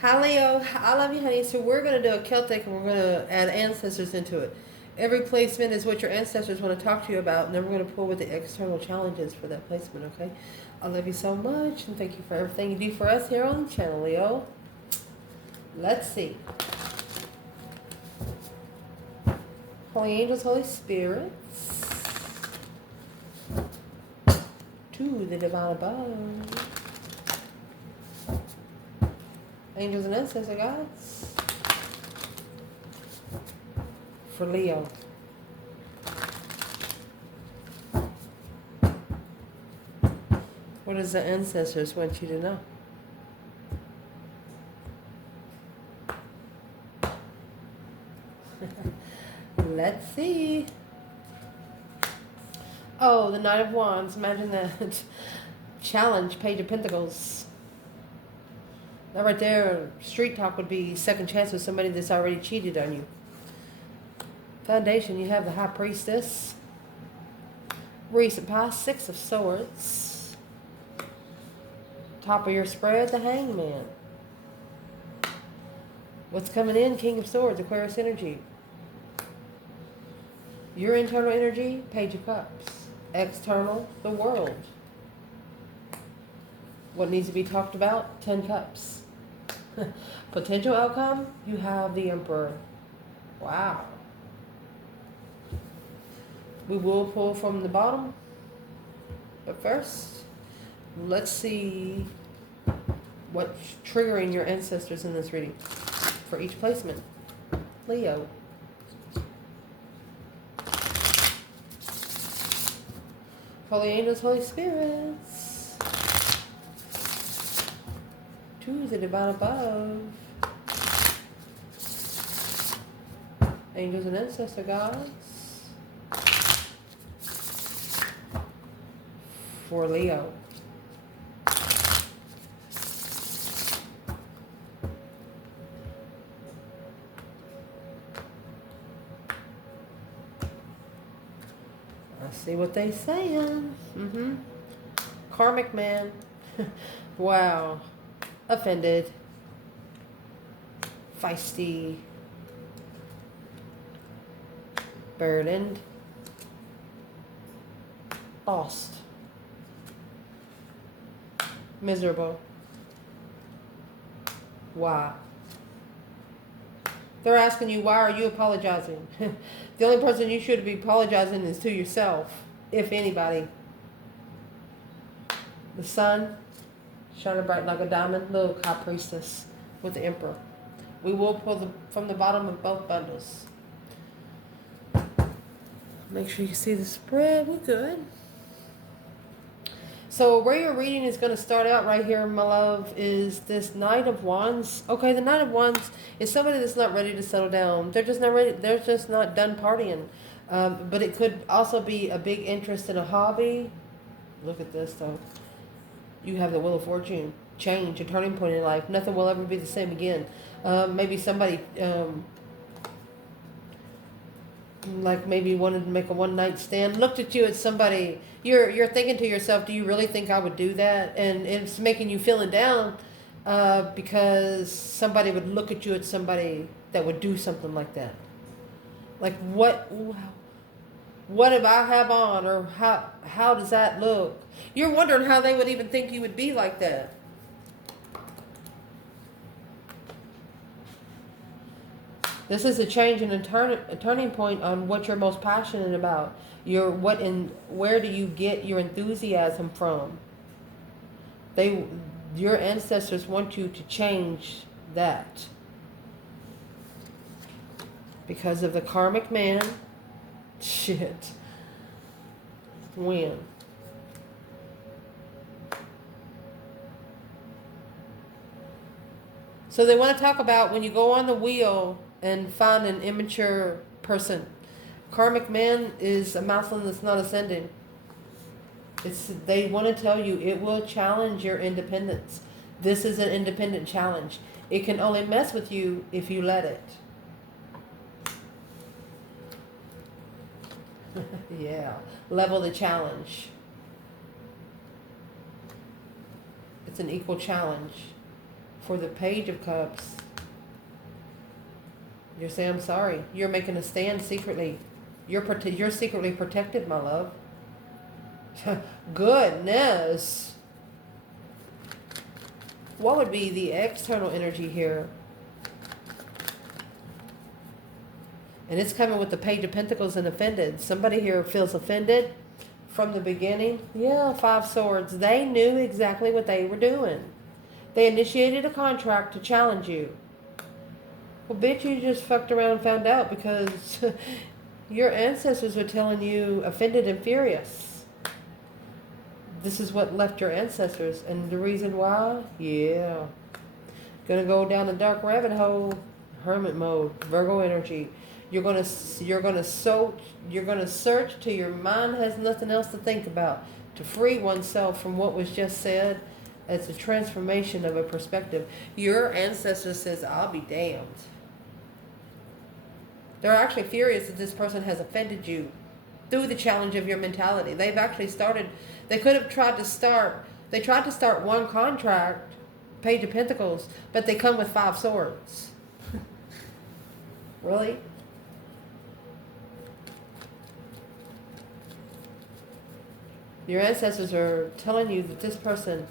Hi Leo, I love you, honey. So we're gonna do a Celtic, and we're gonna add ancestors into it. Every placement is what your ancestors want to talk to you about, and then we're gonna pull what the external challenges for that placement. Okay? I love you so much, and thank you for everything you do for us here on the channel, Leo. Let's see. Holy angels, Holy spirits, to the divine above, angels and ancestor gods for Leo. What does the ancestors want you to know? Let's see. Oh, the Knight of Wands. Imagine that. Challenge, Page of Pentacles. That right there, street talk would be second chance with somebody that's already cheated on you. Foundation, you have the High Priestess. Recent past, Six of Swords. Top of your spread, the Hangman. What's coming in? King of Swords, Aquarius energy. Your internal energy, Page of Cups. External, the World. What needs to be talked about? 10 Cups. Potential outcome, you have the Emperor. Wow. We will pull from the bottom. But first, let's see what's triggering your ancestors in this reading for each placement. Leo. Holy angels, Holy spirits, to the divine above, angels and ancestor gods for Leo. Let's see what they saying. Karmic man. Wow. Offended. Feisty. Burdened. Lost. Miserable. Why? They're asking you, why are you apologizing? The only person you should be apologizing is to yourself, if anybody. The sun, shining bright like a diamond. Look, High Priestess with the Emperor. We will pull from the bottom of both bundles. Make sure you see the spread. We're good. So where your reading is going to start out right here, my love, is this Knight of Wands. Okay, the Knight of Wands is somebody that's not ready to settle down. They're just not ready. They're just not done partying. But it could also be a big interest in a hobby. Look at this, though. You have the Wheel of Fortune. Change, a turning point in life. Nothing will ever be the same again. Maybe somebody... like maybe wanted to make a one-night stand, looked at you as somebody, you're thinking to yourself, do you really think I would do that? And it's making you feeling down because somebody would look at you as somebody that would do something like that. Like what if I have on, or how does that look? You're wondering how they would even think you would be like that. This is a change and a turning point on what you're most passionate about. Where do you get your enthusiasm from? Your ancestors want you to change that. Because of the karmic man. Shit. When? So they want to talk about when you go on the wheel and find an immature person. Karmic man is a masculine that's not ascending. They want to tell you it will challenge your independence. This is an independent challenge. It can only mess with you if you let it. Yeah. Level the challenge. It's an equal challenge. For the Page of Cups, you're saying, I'm sorry. You're making a stand secretly. You're secretly protected, my love. Goodness. What would be the external energy here? And it's coming with the Page of Pentacles and offended. Somebody here feels offended from the beginning. Yeah, 5 Swords. They knew exactly what they were doing. They initiated a contract to challenge you. Well, bitch, you just fucked around and found out because your ancestors were telling you offended and furious. This is what left your ancestors. And the reason why? Yeah. Gonna go down the dark rabbit hole. Hermit mode. Virgo energy. You're gonna search till your mind has nothing else to think about. To free oneself from what was just said. It's a transformation of a perspective. Your ancestor says, I'll be damned. They're actually furious that this person has offended you through the challenge of your mentality. They've actually started, they tried to start one contract, Page of Pentacles, but they come with 5 Swords. Really? Your ancestors are telling you that this person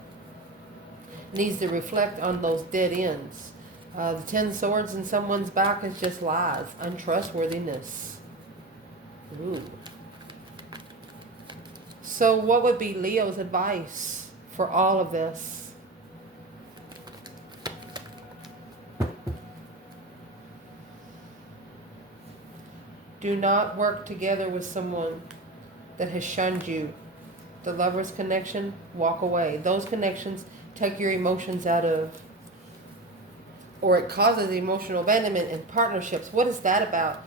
needs to reflect on those dead ends. The 10 Swords in someone's back is just lies, untrustworthiness. Ooh. So what would be Leo's advice for all of this? Do not work together with someone that has shunned you. The Lover's connection, walk away. Those connections take your emotions out of, or it causes emotional abandonment in partnerships. What is that about?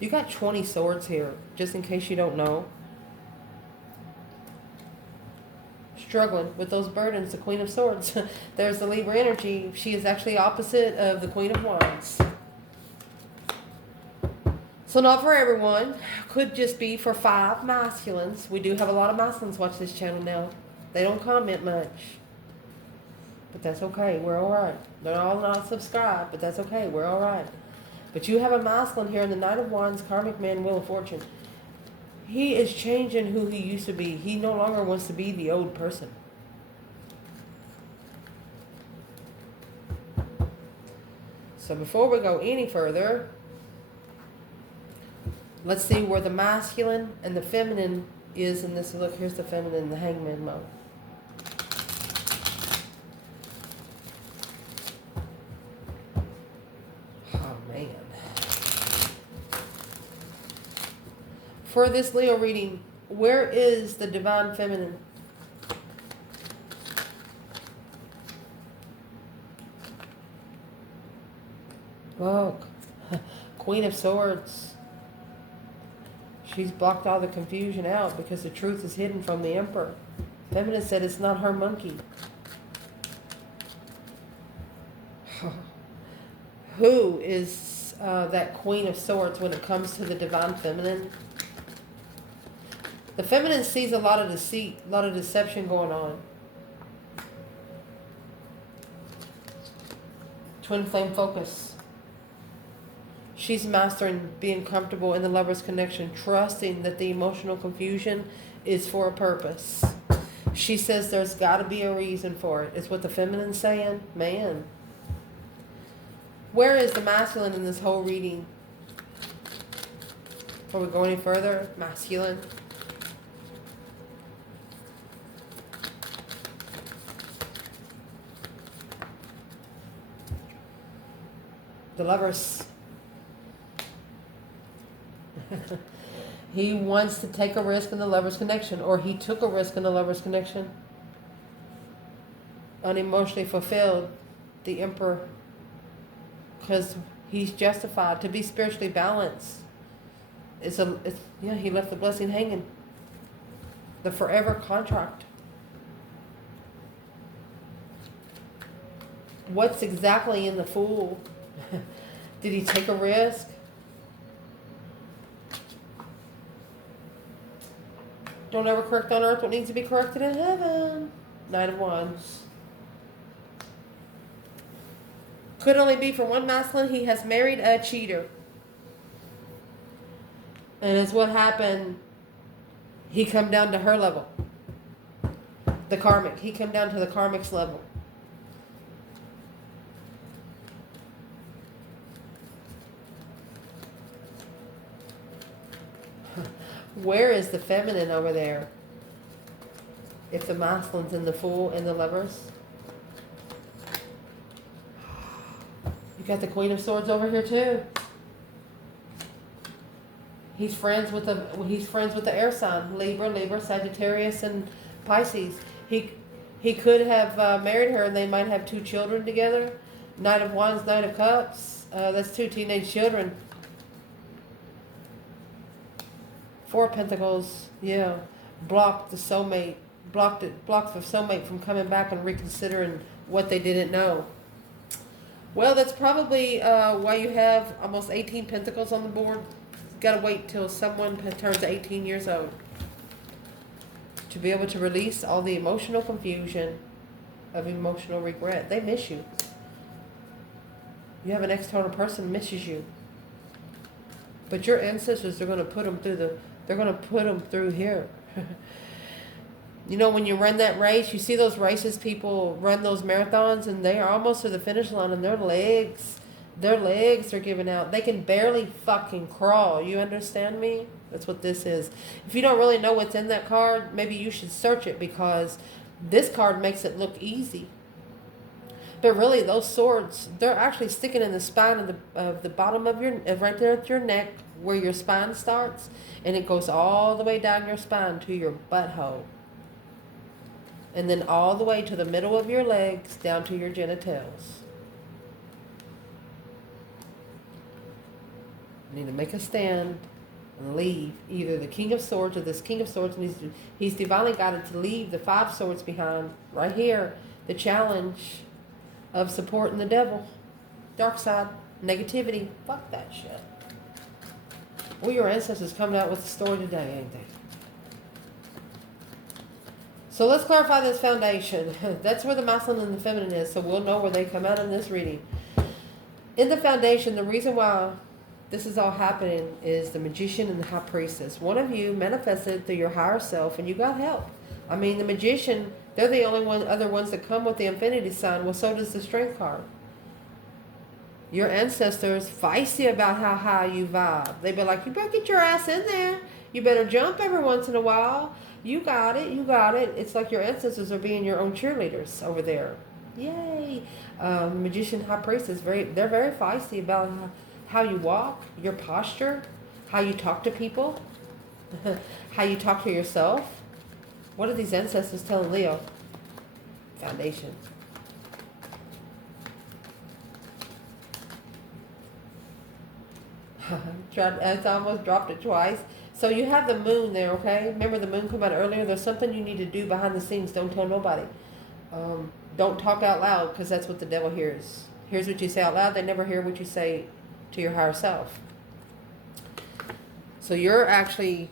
You got 20 Swords here, just in case you don't know. Struggling with those burdens, the Queen of Swords. There's the Libra energy. She is actually opposite of the Queen of Wands. So not for everyone. Could just be for 5 masculines. We do have a lot of masculines watch this channel now. They don't comment much. But that's okay. We're all right. They're all not subscribed, but that's okay. We're all right. But you have a masculine here in the Knight of Wands, Karmic Man, Wheel of Fortune. He is changing who he used to be. He no longer wants to be the old person. So before we go any further, let's see where the masculine and the feminine is in this. Look, here's the feminine, the Hangman mode. Oh, man. For this Leo reading, where is the divine feminine? Look, Queen of Swords. She's blocked all the confusion out because the truth is hidden from the Emperor. Feminine said it's not her monkey. Who is that Queen of Swords when it comes to the divine feminine? The feminine sees a lot of deceit, a lot of deception going on. Twin flame focus. She's mastering being comfortable in the Lover's connection, trusting that the emotional confusion is for a purpose. She says there's got to be a reason for it. It's what the feminine's saying. Man. Where is the masculine in this whole reading? Before we go any further, masculine. The Lovers. He wants to take a risk in the Lover's connection, or he took a risk in the Lover's connection. Unemotionally fulfilled, the Emperor, because he's justified to be spiritually balanced. He left the blessing hanging. The forever contract. What's exactly in the Fool? Did he take a risk? Don't ever correct on earth what needs to be corrected in heaven. Knight of Wands. Could only be for one masculine. He has married a cheater. And it's what happened. He come down to her level. The karmic. He come down to the karmic's level. Where is the feminine over there? If the masculine's in the Fool and the Lovers. You got the Queen of Swords over here too. He's friends with the air sign, Libra, Sagittarius, and Pisces. He could have married her, and they might have 2 children together. Knight of Wands, Knight of Cups. That's 2 teenage children. 4 of Pentacles. Yeah, blocked the soulmate. Blocked the soulmate from coming back and reconsidering what they didn't know. Well, that's probably why you have almost 18 Pentacles on the board. Got to wait till someone turns 18 years old to be able to release all the emotional confusion of emotional regret. They miss you. You have an external person misses you, but your ancestors are going to put them through they're going to put them through here. You know, when you run that race, you see those races, people run those marathons, and they are almost to the finish line, and their legs are giving out. They can barely fucking crawl. You understand me? That's what this is. If you don't really know what's in that card, maybe you should search it, because this card makes it look easy. But really, those swords, they're actually sticking in the spine of the bottom of your, right there at your neck, where your spine starts, and it goes all the way down your spine to your butthole. And then all the way to the middle of your legs, down to your genitals. You need to make a stand and leave. Either the King of Swords or this King of Swords, he's divinely guided to leave the 5 swords behind. Right here, the challenge of supporting the devil. Dark side, negativity. Fuck that shit. Well, your ancestors coming out with a story today, ain't they? So let's clarify this foundation. That's where the masculine and the feminine is, so we'll know where they come out in this reading. In the foundation, the reason why this is all happening is the Magician and the High Priestess. One of you manifested through your higher self, and you got help. I mean, the Magician, they're the only other ones that come with the infinity sign. Well, so does the Strength card. Your ancestors, feisty about how high you vibe. They be like, you better get your ass in there. You better jump every once in a while. You got it. You got it. It's like your ancestors are being your own cheerleaders over there. Yay. Magician, High Priestess, they're very feisty about how you walk, your posture, how you talk to people, how you talk to yourself. What are these ancestors telling Leo? Foundation. I almost dropped it twice. So you have the moon there, okay? Remember the moon came out earlier? There's something you need to do behind the scenes. Don't tell nobody. Don't talk out loud, because that's what the devil hears. Here's what you say out loud. They never hear what you say to your higher self. So you're actually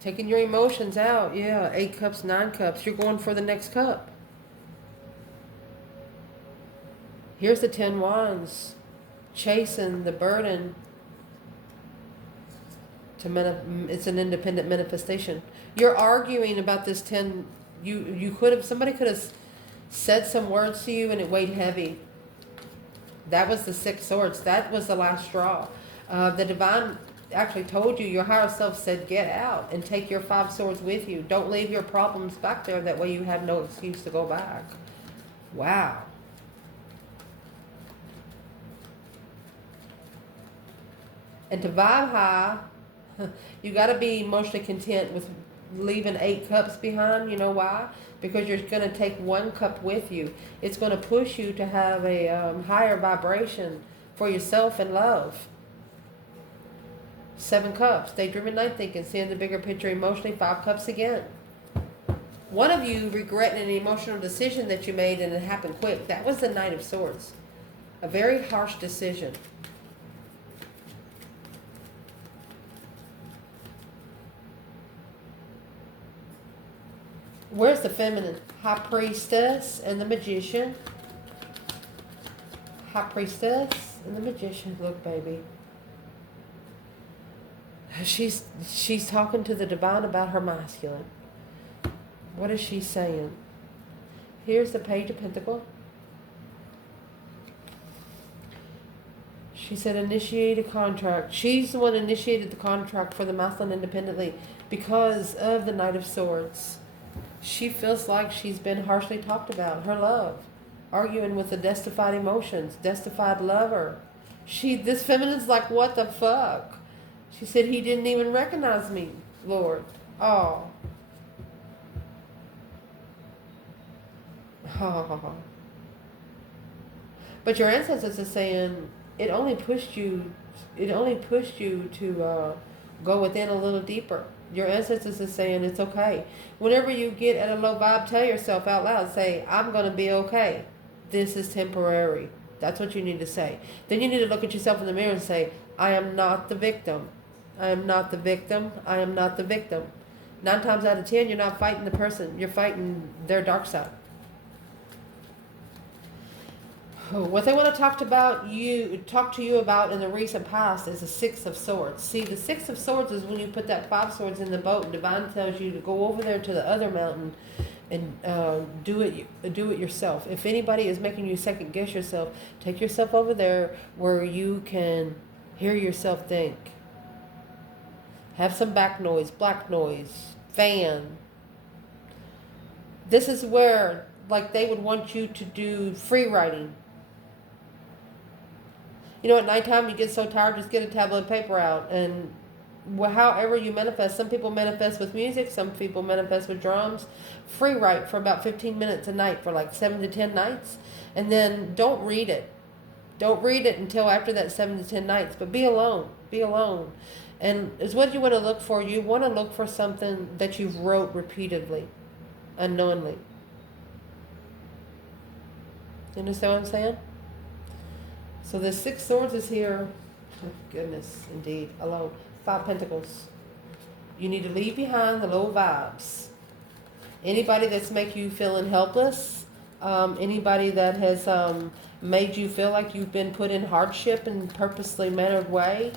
taking your emotions out. Yeah, 8 cups, 9 cups. You're going for the next cup. Here's the 10 wands. Chasing the burden. It's an independent manifestation. You're arguing about this 10. Somebody could have said some words to you and it weighed heavy. That was the 6 swords. That was the last straw. The divine actually told you, your higher self said, get out and take your 5 swords with you. Don't leave your problems back there. That way you have no excuse to go back. Wow. And to vibe high, you got to be emotionally content with leaving 8 cups behind. You know why? Because you're going to take 1 cup with you. It's going to push you to have a higher vibration for yourself and love. 7 cups. Daydreaming, night thinking, seeing the bigger picture emotionally. 5 cups again. One of you regretting an emotional decision that you made and it happened quick. That was the Knight of Swords. A very harsh decision. Where's the feminine? High Priestess and the Magician. High Priestess and the Magician. Look, baby. She's talking to the divine about her masculine. What is she saying? Here's the Page of Pentacles. She said initiate a contract. She's the one who initiated the contract for the masculine independently because of the Knight of Swords. She feels like she's been harshly talked about. Her love. Arguing with the destified emotions. Destified lover. This feminine's like, what the fuck? She said he didn't even recognize me, Lord. Oh. But your ancestors are saying it only pushed you to go within a little deeper. Your ancestors are saying it's okay. Whenever you get at a low vibe, tell yourself out loud, say, I'm going to be okay. This is temporary. That's what you need to say. Then you need to look at yourself in the mirror and say, I am not the victim. I am not the victim. I am not the victim. 9 times out of 10, you're not fighting the person. You're fighting their dark side. What they want to talk to you about in the recent past is the 6 of Swords. See, the 6 of Swords is when you put that 5 swords in the boat and Divine tells you to go over there to the other mountain and do it yourself. If anybody is making you second guess yourself, take yourself over there where you can hear yourself think. Have some back noise, black noise, fan. This is where, like, they would want you to do free writing. You know, at nighttime you get so tired, just get a tablet of paper out. And however you manifest, some people manifest with music, some people manifest with drums. Free write for about 15 minutes a night for like 7 to 10 nights. And then don't read it. Don't read it until after that 7 to 10 nights. But be alone. Be alone. And is what you want to look for. You want to look for something that you've wrote repeatedly, unknowingly. You understand what I'm saying? So the 6 swords is here. Oh, goodness, indeed. Alone. 5 pentacles. You need to leave behind the low vibes. Anybody that's make you feeling helpless. Anybody that has made you feel like you've been put in hardship in a purposely mannered way.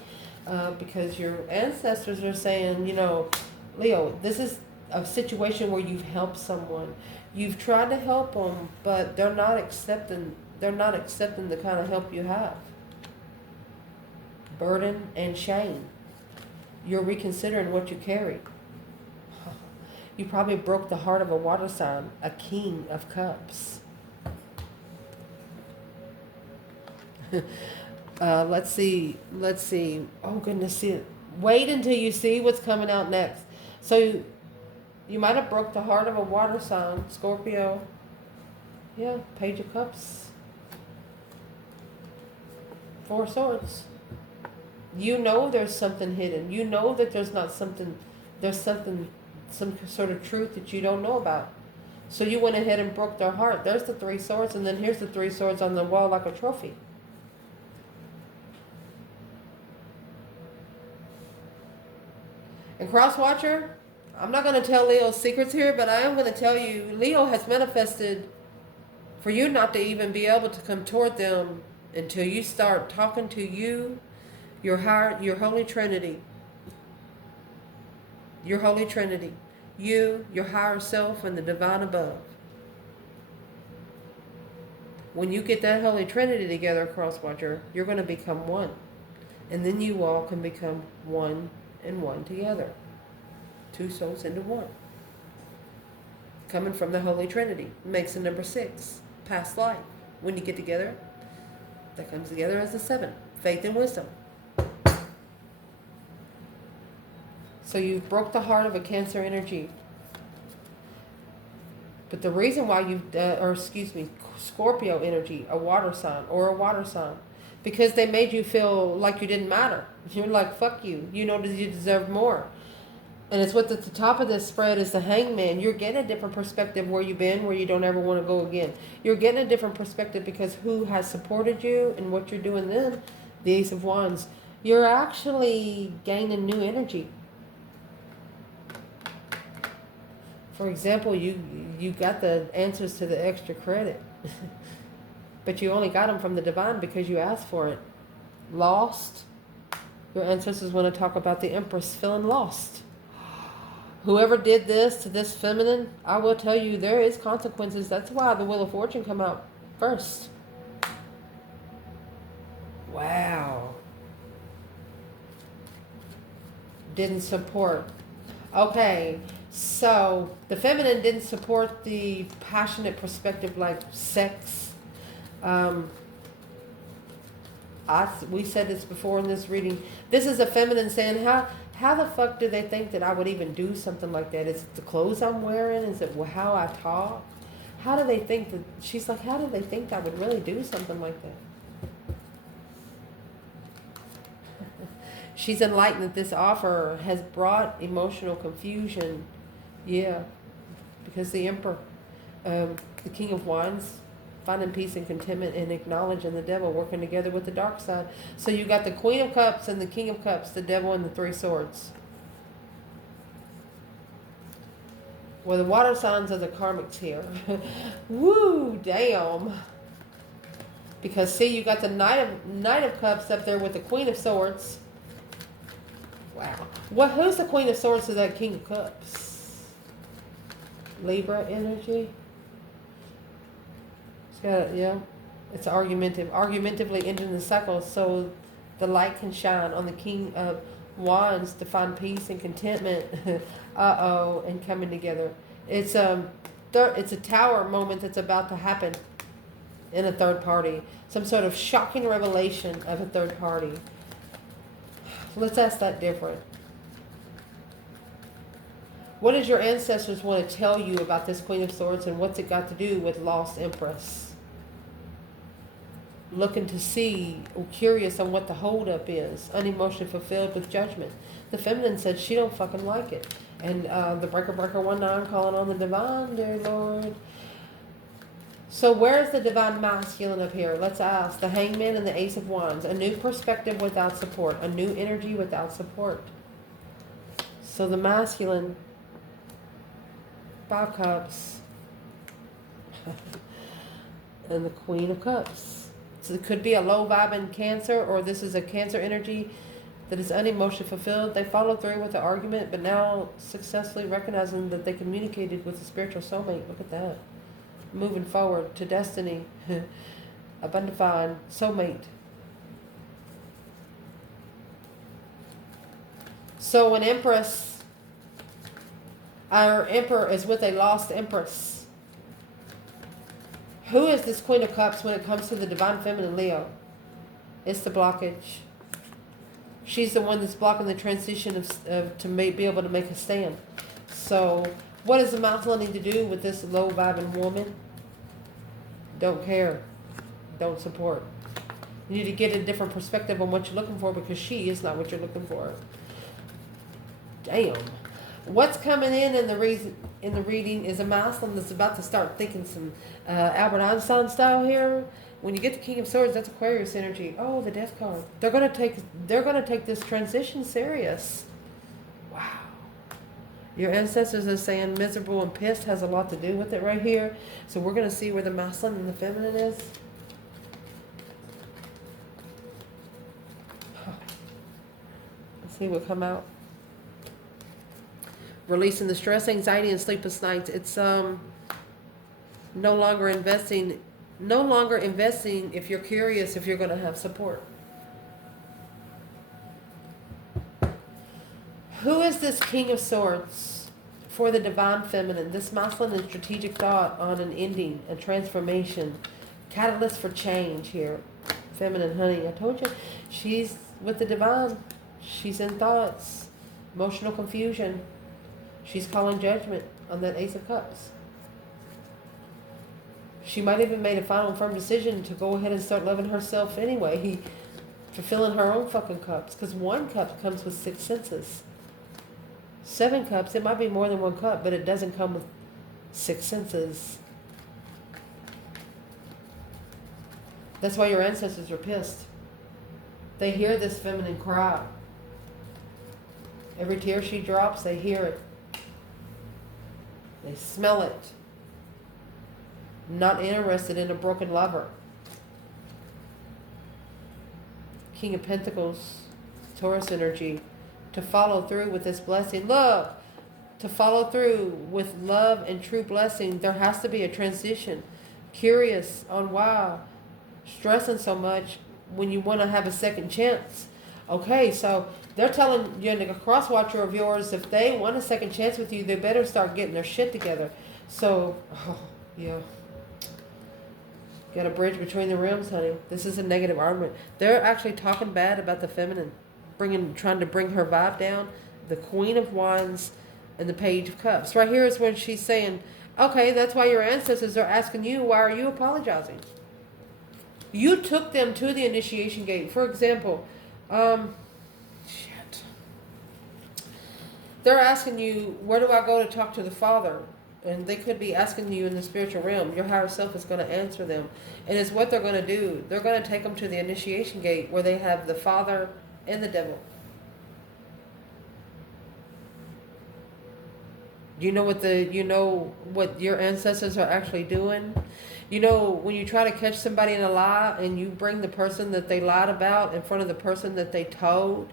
Because your ancestors are saying, you know, Leo, this is a situation where you've helped someone. You've tried to help them, but they're not accepting the kind of help you have. Burden and shame. You're reconsidering what you carry. You probably broke the heart of a water sign, a King of Cups. Let's see. Oh, goodness, see it. Wait until you see what's coming out next. So you might have broke the heart of a water sign, Scorpio. Yeah, Page of Cups. 4 swords. You know there's something hidden. You know that there's some sort of truth that you don't know about. So you went ahead and broke their heart. There's the 3 swords, and then here's the 3 swords on the wall like a trophy. And Crosswatcher, I'm not going to tell Leo's secrets here, but I am going to tell you, Leo has manifested for you not to even be able to come toward them until you start talking to you, your Holy Trinity. Your Holy Trinity. You, your higher self, and the divine above. When you get that Holy Trinity together, Crosswatcher, you're going to become one. And then you all can become one and one together. 2 souls into one. Coming from the Holy Trinity makes the number 6. Past life. When you get together, that comes together as a 7. Faith and wisdom. So you broke the heart of a Cancer energy. But the reason why Scorpio energy, a water sign, because they made you feel like you didn't matter. You're like, fuck you. You know you deserve more. And it's what at the top of this spread is the Hangman. You're getting a different perspective where you've been, where you don't ever want to go again. You're getting a different perspective because who has supported you and what you're doing then, the Ace of Wands. You're actually gaining new energy. For example, you got the answers to the extra credit. But you only got them from the divine because you asked for it. Lost. Your ancestors want to talk about the Empress feeling lost. Whoever did this to this feminine, I will tell you there is consequences. That's why the Wheel of Fortune come out first. Wow. Didn't support. Okay, so the feminine didn't support the passionate perspective like sex. We said this before in this reading. This is a feminine saying, how the fuck do they think that I would even do something like that? Is it the clothes I'm wearing? Is it how I talk? How do they think that? She's like, how do they think I would really do something like that? She's enlightened that this offer has brought emotional confusion. Yeah, because the Emperor, the King of Wands, finding peace and contentment and acknowledging the devil working together with the dark side. So you got the Queen of Cups and the King of Cups, the devil and the Three Swords. Well, the water signs are the karmics here. Woo, damn. Because see, you got the Knight of Cups up there with the Queen of Swords. Wow. Well, who's the Queen of Swords to that King of Cups? Libra energy. Yeah, it's argumentatively ending the cycle so the light can shine on the King of Wands to find peace and contentment. And coming together. It's a tower moment that's about to happen in a third party. Some sort of shocking revelation of a third party. Let's ask that different. What does your ancestors want to tell you about this Queen of Swords, and what's it got to do with lost Empress? Looking to see, or curious on what the holdup is. Unemotionally fulfilled with judgment. The feminine said she don't fucking like it. And the breaker 19 calling on the divine, dear Lord. So where's the divine masculine up here? Let's ask. The Hangman and the Ace of Wands. A new perspective without support. A new energy without support. So the masculine, 5 Cups. And the Queen of Cups. So it could be a low vibe in Cancer, or this is a Cancer energy that is unemotionally fulfilled. They followed through with the argument, but now successfully recognizing that they communicated with a spiritual soulmate. Look at that. Moving forward to destiny. A undefined soulmate. So an Empress, our Emperor is with a lost Empress. Who is this Queen of Cups when it comes to the divine feminine Leo? It's the blockage. She's the one that's blocking the transition to be able to make a stand. So what does the masculine need to do with this low vibing woman? Don't care. Don't support. You need to get a different perspective on what you're looking for, because she is not what you're looking for. Damn. What's coming in the reading is a masculine that's about to start thinking some Albert Einstein style here. When you get the King of Swords, that's Aquarius energy. Oh, the Death card. They're gonna take this transition serious. Wow. Your ancestors are saying miserable and pissed has a lot to do with it right here. So we're gonna see where the masculine and the feminine is. Let's see what come out. Releasing the stress, anxiety, and sleepless nights. It's no longer investing if you're curious if you're going to have support. Who is this King of Swords for the divine feminine? This masculine and strategic thought on an ending, a transformation, catalyst for change here. Feminine, honey, I told you, she's with the divine. She's in thoughts, emotional confusion. She's calling judgment on that Ace of Cups. She might have even made a final and firm decision to go ahead and start loving herself anyway, fulfilling her own fucking cups. Because 1 cup comes with 6 senses. 7 cups, it might be more than 1 cup, but it doesn't come with 6 senses. That's why your ancestors are pissed. They hear this feminine cry. Every tear she drops, they hear it. They smell it. Not interested in a broken lover. King of Pentacles, Taurus energy, to follow through with this blessing. Look, to follow through with love and true blessing, there has to be a transition. Curious on why stressing so much when you want to have a second chance. Okay, so they're telling you, a cross watcher of yours, if they want a second chance with you, they better start getting their shit together. So, yeah. Got a bridge between the realms, honey. This is a negative argument. They're actually talking bad about the feminine, trying to bring her vibe down. The Queen of Wands and the Page of Cups. Right here is when she's saying, okay, that's why your ancestors are asking you, why are you apologizing? You took them to the initiation gate. For example, they're asking you, where do I go to talk to the Father? And they could be asking you in the spiritual realm. Your higher self is going to answer them. And it's what they're going to do. They're going to take them to the initiation gate where they have the Father and the devil. You know what your ancestors are actually doing? You know, when you try to catch somebody in a lie and you bring the person that they lied about in front of the person that they told,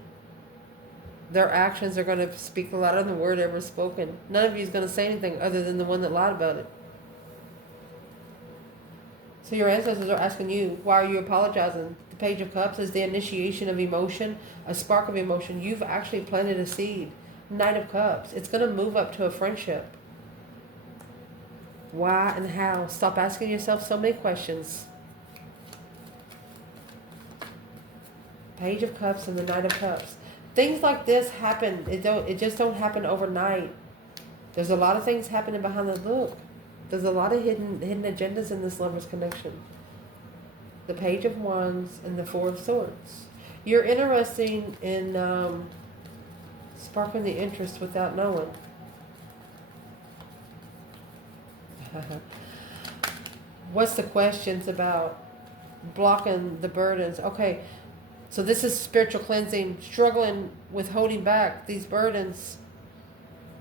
their actions are going to speak louder than the word ever spoken. None of you is going to say anything other than the one that lied about it. So your ancestors are asking you, why are you apologizing? The Page of Cups is the initiation of emotion, a spark of emotion. You've actually planted a seed. Knight of Cups. It's going to move up to a friendship. Why and how? Stop asking yourself so many questions. Page of Cups and the Knight of Cups. Things like this happen. It just don't happen overnight. There's a lot of things happening behind the look. There's a lot of hidden agendas in this lover's connection. The Page of Wands and the Four of Swords. You're interested in sparking the interest without knowing. What's the questions about? Blocking the burdens. Okay. So this is spiritual cleansing, struggling with holding back these burdens.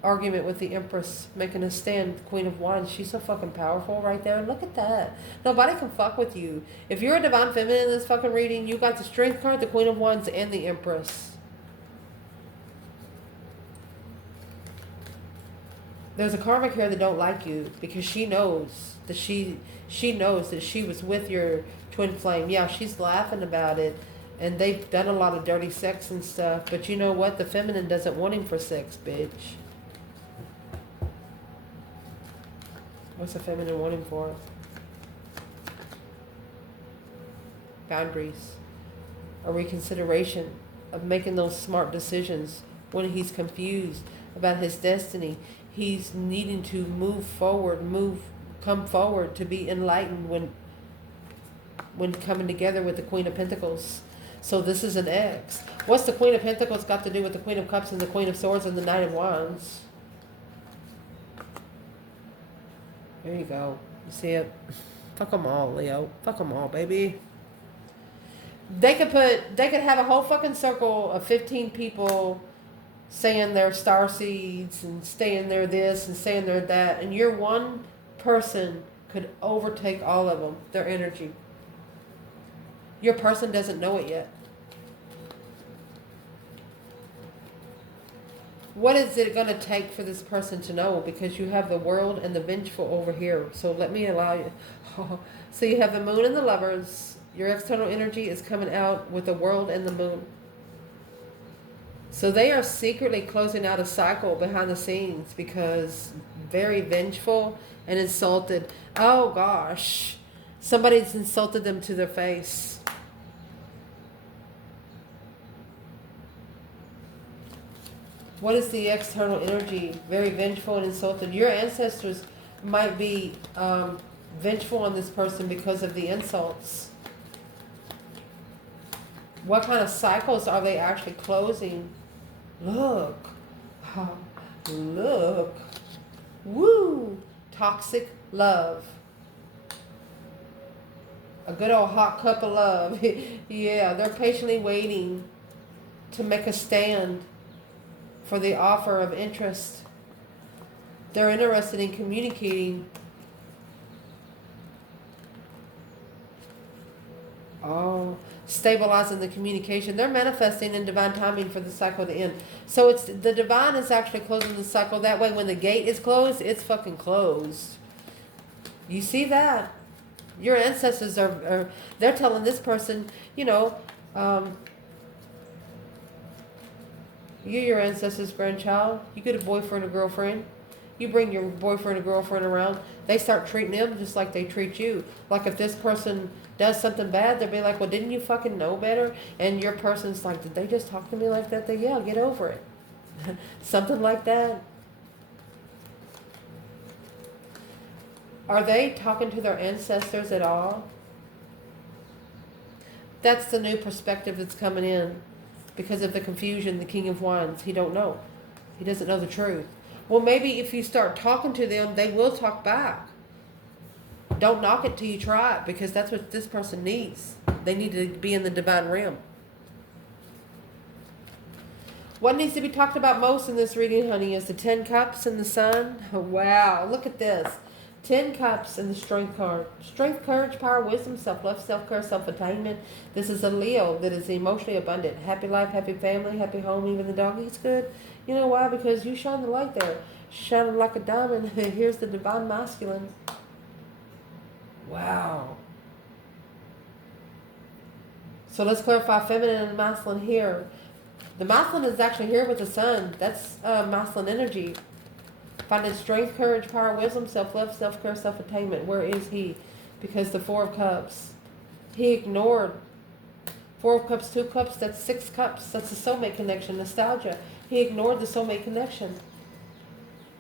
Argument with the Empress, making a stand, Queen of Wands. She's so fucking powerful right there. Look at that. Nobody can fuck with you. If you're a divine feminine in this fucking reading, you got the Strength card, the Queen of Wands, and the Empress. There's a karmic here that don't like you because she knows that she knows that she was with your twin flame. Yeah, she's laughing about it. And they've done a lot of dirty sex and stuff. But you know what? The feminine doesn't want him for sex, bitch. What's the feminine want him for? Boundaries. A reconsideration of making those smart decisions when he's confused about his destiny. He's needing to come forward to be enlightened when coming together with the Queen of Pentacles. So this is an X. What's the Queen of Pentacles got to do with the Queen of Cups and the Queen of Swords and the Knight of Wands? There you go. You see it? Fuck them all, Leo. Fuck them all, baby. They could have a whole fucking circle of 15 people saying they're star seeds and saying they're this and saying they're that. And your one person could overtake all of them, their energy. Your person doesn't know it yet. What is it going to take for this person to know? Because you have the World and the Vengeful over here. So let me allow you. So you have the Moon and the Lovers. Your external energy is coming out with the World and the Moon. So they are secretly closing out a cycle behind the scenes because very vengeful and insulted. Oh gosh. Somebody's insulted them to their face. What is the external energy? Very vengeful and insulted. Your ancestors might be vengeful on this person because of the insults. What kind of cycles are they actually closing? Look. Look. Woo. Toxic love. A good old hot cup of love. Yeah, they're patiently waiting to make a stand for the offer of interest. They're interested in communicating. Oh, stabilizing the communication. They're manifesting in divine timing for the cycle to end. So it's the divine is actually closing the cycle. That way, when the gate is closed, it's fucking closed. You see that? Your ancestors are they're telling this person, um, you're your ancestors' grandchild. You get a boyfriend or girlfriend. You bring your boyfriend or girlfriend around. They start treating them just like they treat you. Like if this person does something bad, they'll be like, well, didn't you fucking know better? And your person's like, did they just talk to me like that? They, yeah, get over it. Something like that. Are they talking to their ancestors at all? That's the new perspective that's coming in. Because of the confusion, the King of Wands, he don't know. He doesn't know the truth. Well, maybe if you start talking to them, they will talk back. Don't knock it till you try it, because that's what this person needs. They need to be in the divine realm. What needs to be talked about most in this reading, honey, is the 10 Cups and the Sun. Oh, wow, look at this. 10 Cups and the Strength card. Strength, courage, power, wisdom, self-love, self-care, self-attainment. This is a Leo that is emotionally abundant. Happy life, happy family, happy home, even the dog eats good. You know why? Because you shine the light there. Shining like a diamond. Here's the divine masculine. Wow. So let's clarify feminine and masculine here. The masculine is actually here with the Sun. That's masculine energy. Finding strength, courage, power, wisdom, self-love, self-care, self-attainment. Where is he? Because the 4 of Cups. He ignored 4 of Cups, 2 Cups, that's 6 Cups. That's the soulmate connection, nostalgia. He ignored the soulmate connection.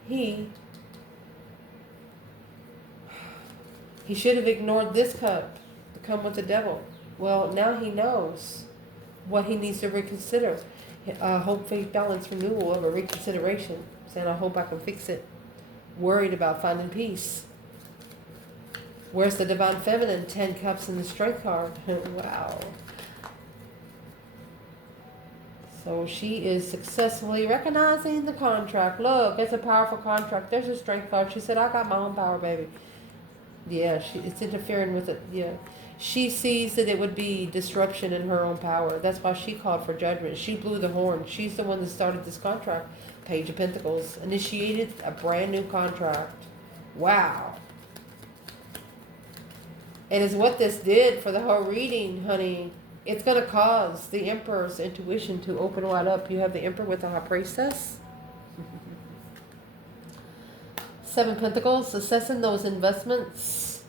He should have ignored this cup to come with the devil. Well, now he knows what he needs to reconsider. Hope, faith, balance, renewal of a reconsideration. Saying, I hope I can fix it. Worried about finding peace. Where's the divine feminine? 10 Cups in the Strength card. Wow. So she is successfully recognizing the contract. Look, it's a powerful contract. There's a Strength card. She said, I got my own power, baby. Yeah, it's interfering with it. Yeah. She sees that it would be disruption in her own power. That's why she called for judgment. She blew the horn. She's the one that started this contract. Page of Pentacles. Initiated a brand new contract. Wow. And it's what this did for the whole reading, honey. It's going to cause the Emperor's intuition to open wide up. You have the Emperor with the High Priestess. 7 Pentacles. Assessing those investments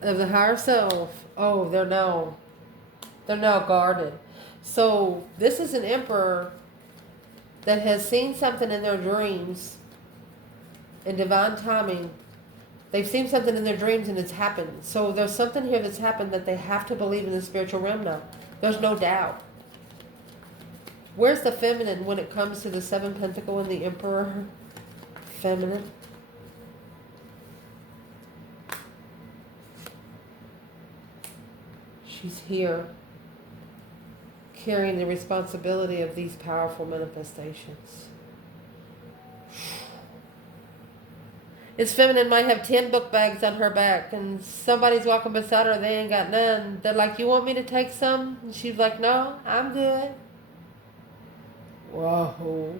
of the higher self. Oh, they're now guarded. So this is an Emperor that has seen something in their dreams in divine timing. They've seen something in their dreams and it's happened. So there's something here that's happened that they have to believe in the spiritual realm now. There's no doubt. Where's the feminine when it comes to the 7 Pentacle and the Emperor? Feminine. She's here carrying the responsibility of these powerful manifestations. This feminine might have 10 book bags on her back and somebody's walking beside her, they ain't got none. They're like, you want me to take some? And she's like, no, I'm good. Whoa.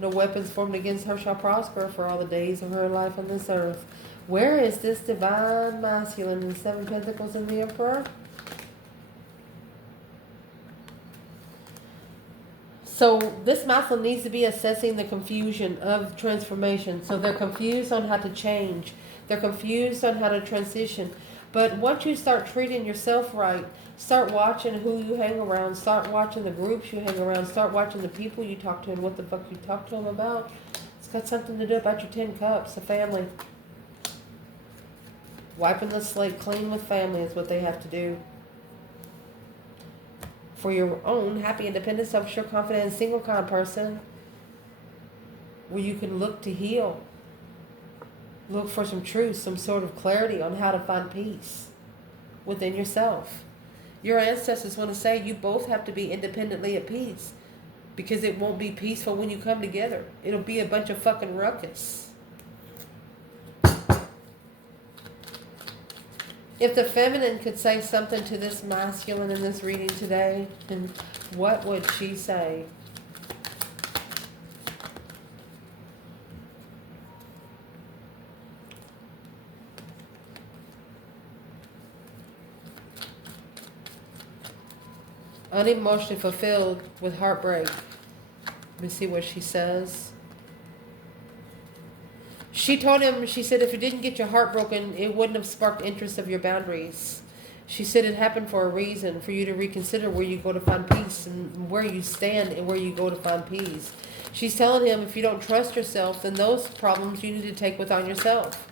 No weapons formed against her shall prosper for all the days of her life on this earth. Where is this divine masculine in 7 Pentacles and the Emperor? So this masculine needs to be assessing the confusion of transformation. So they're confused on how to change. They're confused on how to transition. But once you start treating yourself right, start watching who you hang around, start watching the groups you hang around, start watching the people you talk to and what the fuck you talk to them about. It's got something to do about your 10 Cups, the family. Wiping the slate clean with family is what they have to do. For your own happy, independent, self-sure, confident, and single kind person, where you can look to heal. Look for some truth, some sort of clarity on how to find peace within yourself. Your ancestors want to say you both have to be independently at peace, because it won't be peaceful when you come together. It'll be a bunch of fucking ruckus. If the feminine could say something to this masculine in this reading today, then what would she say? Unemotionally fulfilled with heartbreak. Let me see what she says. She told him, she said, if you didn't get your heart broken, it wouldn't have sparked interest of your boundaries. She said it happened for a reason, for you to reconsider where you go to find peace and where you stand and where you go to find peace. She's telling him, if you don't trust yourself, then those problems you need to take within yourself.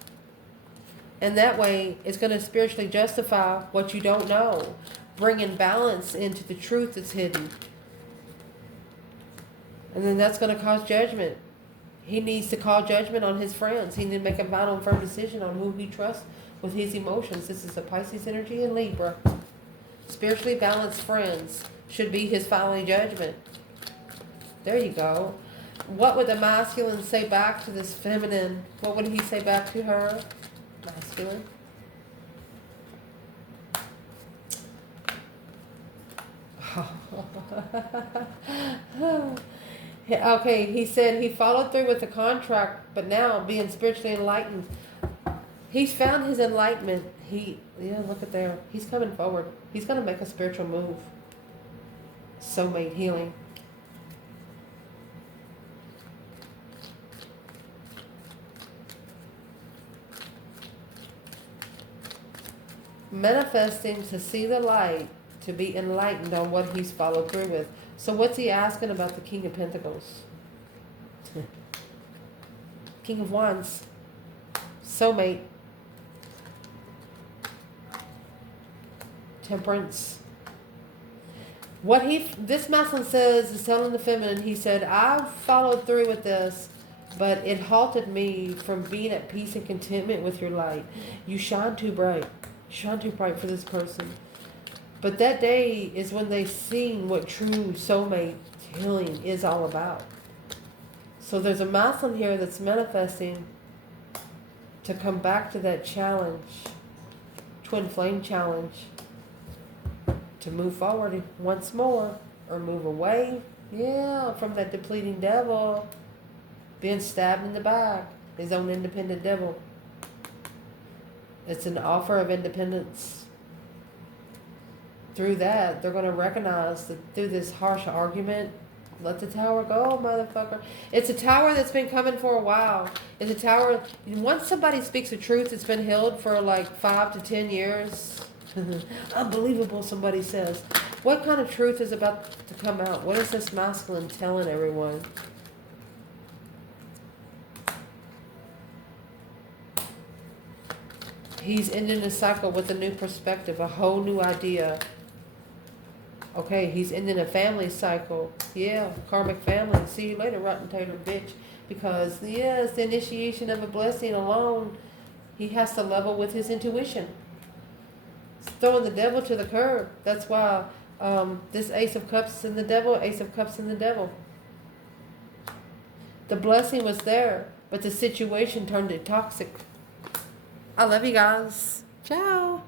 And that way, it's going to spiritually justify what you don't know, bringing balance into the truth that's hidden. And then that's going to cause judgment. He needs to call judgment on his friends. He needs to make a final and firm decision on who he trusts with his emotions. This is a Pisces energy in Libra. Spiritually balanced friends should be his final judgment. There you go. What would the masculine say back to this feminine? What would he say back to her? Masculine. Okay, he said he followed through with the contract, but now being spiritually enlightened, he's found his enlightenment. Look at there. He's coming forward. He's going to make a spiritual move. Soulmate healing. Manifesting to see the light, to be enlightened on what he's followed through with. So what's he asking about the King of Pentacles? King of Wands. Soulmate. Temperance. This masculine says is telling the feminine, he said, I followed through with this, but it halted me from being at peace and contentment with your light. You shine too bright. Shine too bright for this person. But that day is when they seen what true soulmate healing is all about. So there's a masculine here that's manifesting to come back to that challenge, twin flame challenge, to move forward once more or move away, from that depleting devil, being stabbed in the back, his own independent devil. It's an offer of independence. Through that, they're going to recognize that through this harsh argument, let the tower go, motherfucker. It's a tower that's been coming for a while. It's a tower, once somebody speaks the truth, it's been held for like 5 to 10 years. Unbelievable, somebody says. What kind of truth is about to come out? What is this masculine telling everyone? He's ending the cycle with a new perspective, a whole new idea. Okay, he's ending a family cycle. Yeah, karmic family. See you later, rotten tater bitch. Because, it's the initiation of a blessing alone. He has to level with his intuition. It's throwing the devil to the curb. That's why this Ace of Cups in the devil, Ace of Cups in the devil. The blessing was there, but the situation turned it toxic. I love you guys. Ciao.